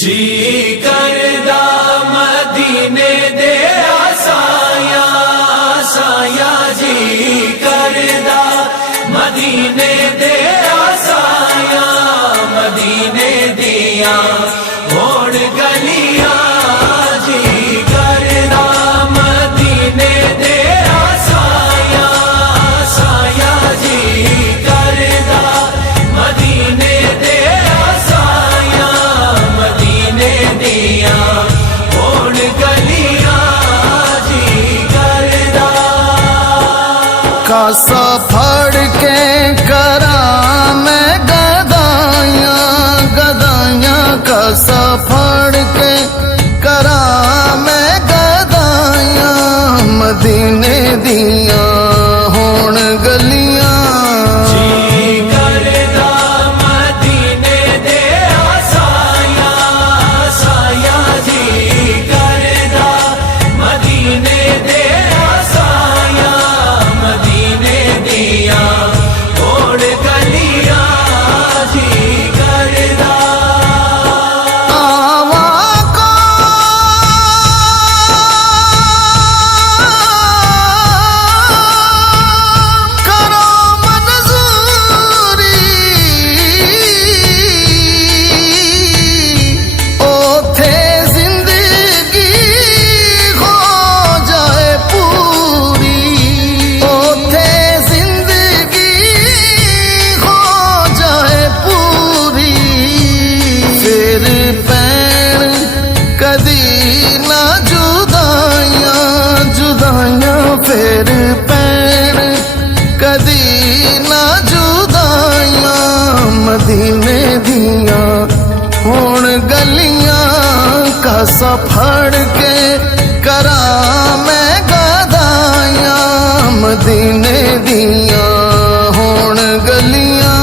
जी करदा मदीने दे आसाया आसाया जी करदा मदीने दे आसाया मदीने दिया होड़ गलियां जी करदा मदीने दे आसाया आसाया जी करदा मदीने दे आसाया मदीने दिया होड़ गलियां जी करदा कासा फड़ के करा मैं गदाया गदाया कासा फड़ के करा मैं गदाया मदीने दिया होण गलियां जी करदा मदीने दे आसाया आसाया जी करदा मदीने दे आसाया मदीने दिया होड़ गलियां जी करदा आवा को करो मंजूरी ओथे जिंदगी हो जाए पूरी ओथे जिंदगी हो जाए पूरी फिर पैण कदी ना जुदाइयां जुदाइयां फिर पैण कदी ना जुदाइयां मदीने दियां होण गलियां कासा फड़ के करा मैं गदाइयां मदीने दियां होण गलियां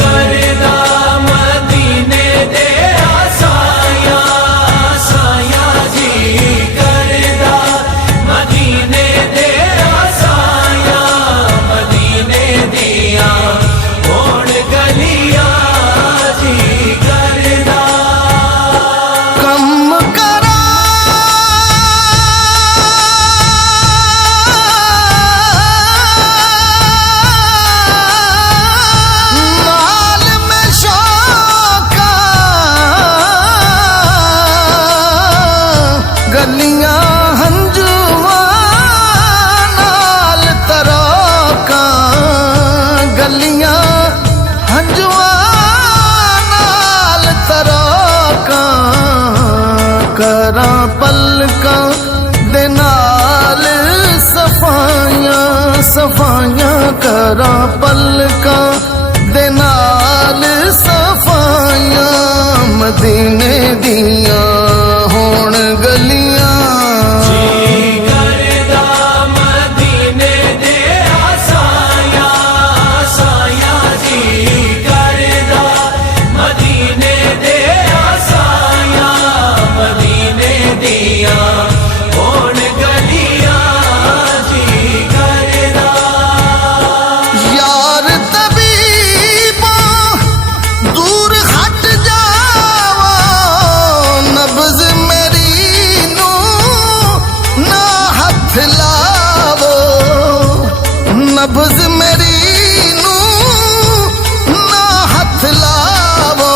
करदा मदीने दे आसाया आसाया जी करदा मदीने दे आसाया मदीने दिया होड़ गलियां जी करदा कम करा नाल में शौका गलियां हंजुआ नाल तरोका गलियां हंजुआ नाल तरोका करा पलका दे नाल सफाइयां सफाइयां करा पलका दे नाल सफाइयां मदीने दियां होण गलियां करदा मदीने दे आसाया आसाया जी करदा मदीने दे आसाया मदीने दिया होड़ गलियां जी करदा यार तबीबा दूर हट जावा नब्ज मेरी नू ना हथ लावो नब्ज मेरी नू ना हथ लावो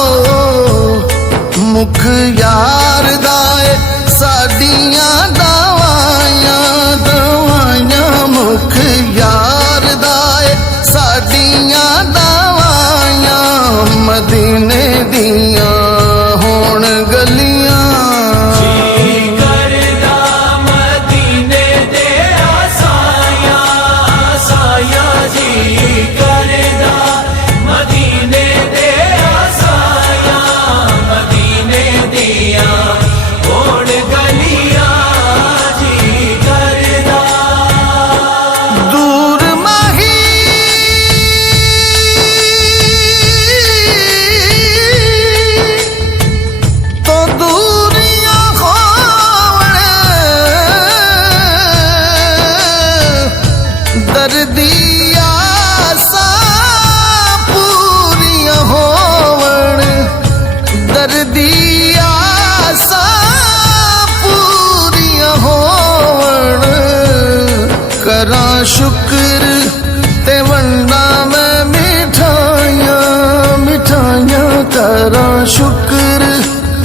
मुख यार दाए साडियां दवाइयां दवाइयां मुख यार दाए साडियां दवाइयां मदीने दियां होण गलियां करदा मदीने दे आसाया आसाया जी करदा मदीने दे आसाया मदीने दिया दी आसा पूरियां होवण करा शुक्र ते वंडा मैं मिठाइयां मिठाइयां करा शुक्र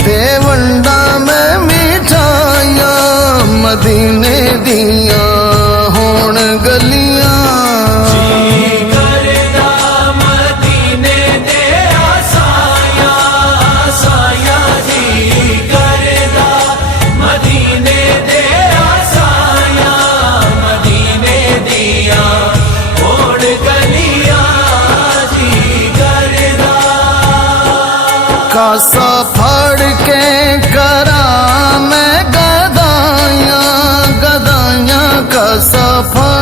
ते वंडा मैं मिठाइयां मदीने दियां होण गलियां करदा मदीने दे आसाया आसाया जी करदा मदीने दे आसाया मदीने दिया होड़ गलियां जी करदा कासा फड़ के करा मैं गदाइयां गदाइयां कासा फड़